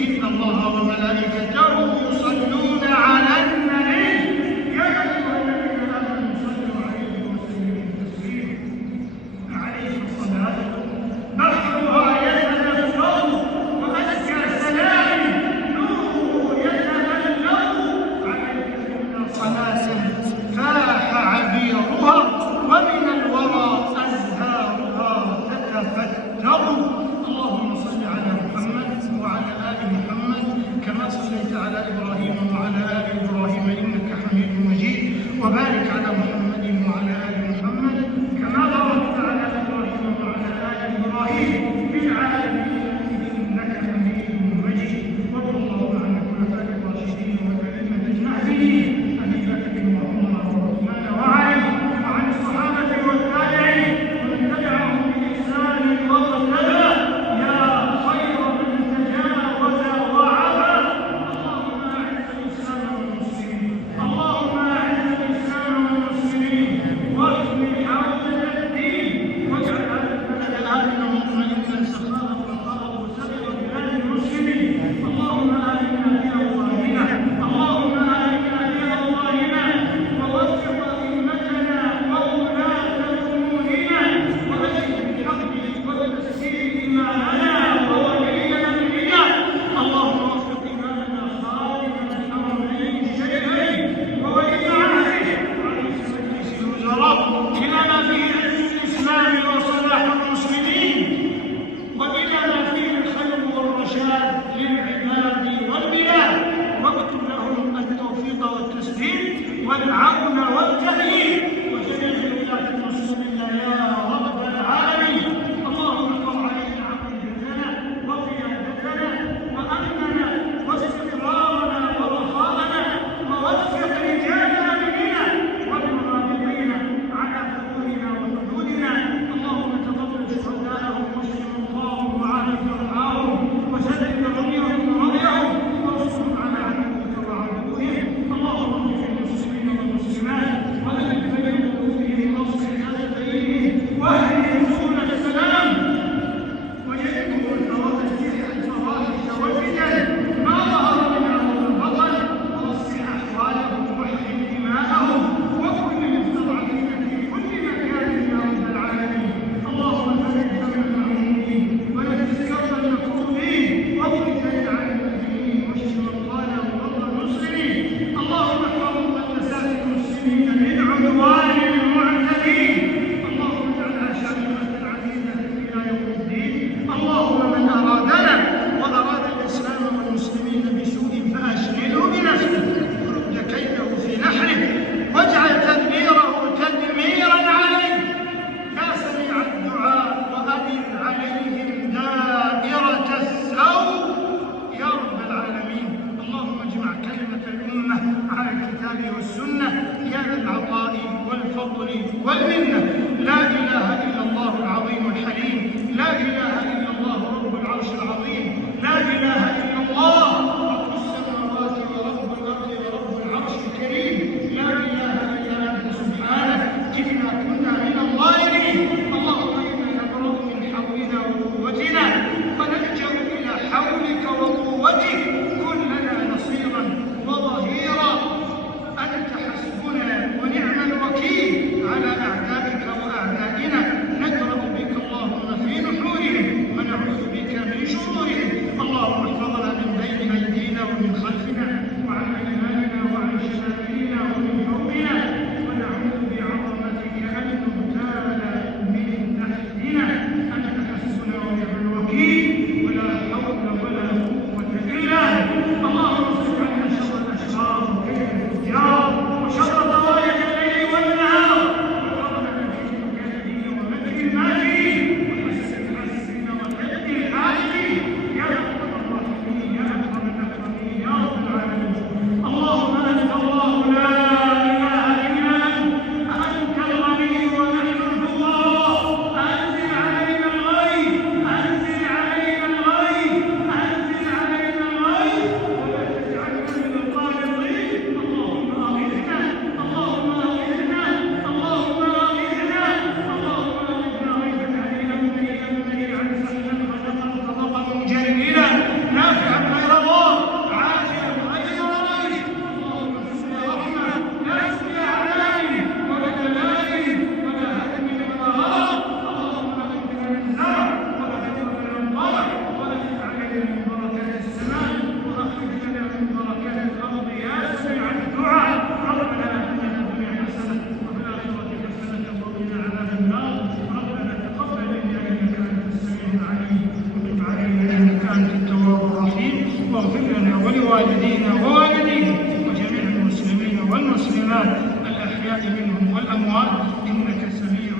إن الله وملائكته يصلون على النبي يا أيها الذين آمنوا صلوا عليه وسلموا تسليما عليه الصلاة بحرها يتنفر وأزكى سلام نوره يتألق عليكم صلاة فاح عبيرها ومن الورى أزهارها تتفتر. اللهم صل على محمد وعلى آل محمد كما صليت على إبراهيم وعلى آل إبراهيم إنك حميد مجيد، وبارك على محمد وعلى آل محمد كما باركت على إبراهيم وعلى آل إبراهيم في العالمين إنك حميد مجيد. وارض اللهم عن الخلفاء الراشدين والأئمة المهديين أبي بكر وعمر وعثمان وعلي وعن الصحابة والتابعين ومن تبعهم بإحسان واقتدى يا خير من تجاوز وعفا. اللهم أعز الإسلام والمسلمين، اللهم أعز الإسلام والمسلمين واحمي حوزة الدين واجعل هذا البلد آمنا مطمئنا سخاء رخاء وسائر بلاد المسلمين. اللهم آمنا في أوطاننا، اللهم آمنا في أوطاننا ووفق أئمتنا وولاة أمورنا وأجل بالحق والتسديد إمامنا وولي أمرنا. اللهم وفق إمامنا خالد الحرمين الشريفين وولي عهده ورئيس مجلس الوزراء إلى ما فيه عز الإسلام وصلاح المسلمين وإلى ما فيه الخير والرشاد للعباد والبلاد، واكتب لهم التوفيق والتسديد والعون والتأييد وجميع ولاة المسلمين يا رب العالمين. اللهم ارفع علينا عقيدتنا وقيادتنا وأمننا واستقرارنا ورخاءنا ووفق رجال أمرنا والمرابطين على حقوقنا وحدودنا. اللهم تقبل شهداءهم واشف مرضاهم وعافِ جرحاهم وسدد رميهم ورميهم وانصرهم على عدوك وعدوهم. اللهم اغفر للمسلمين والمسلمات وألف الأحياء منهم والأموات إنك سميع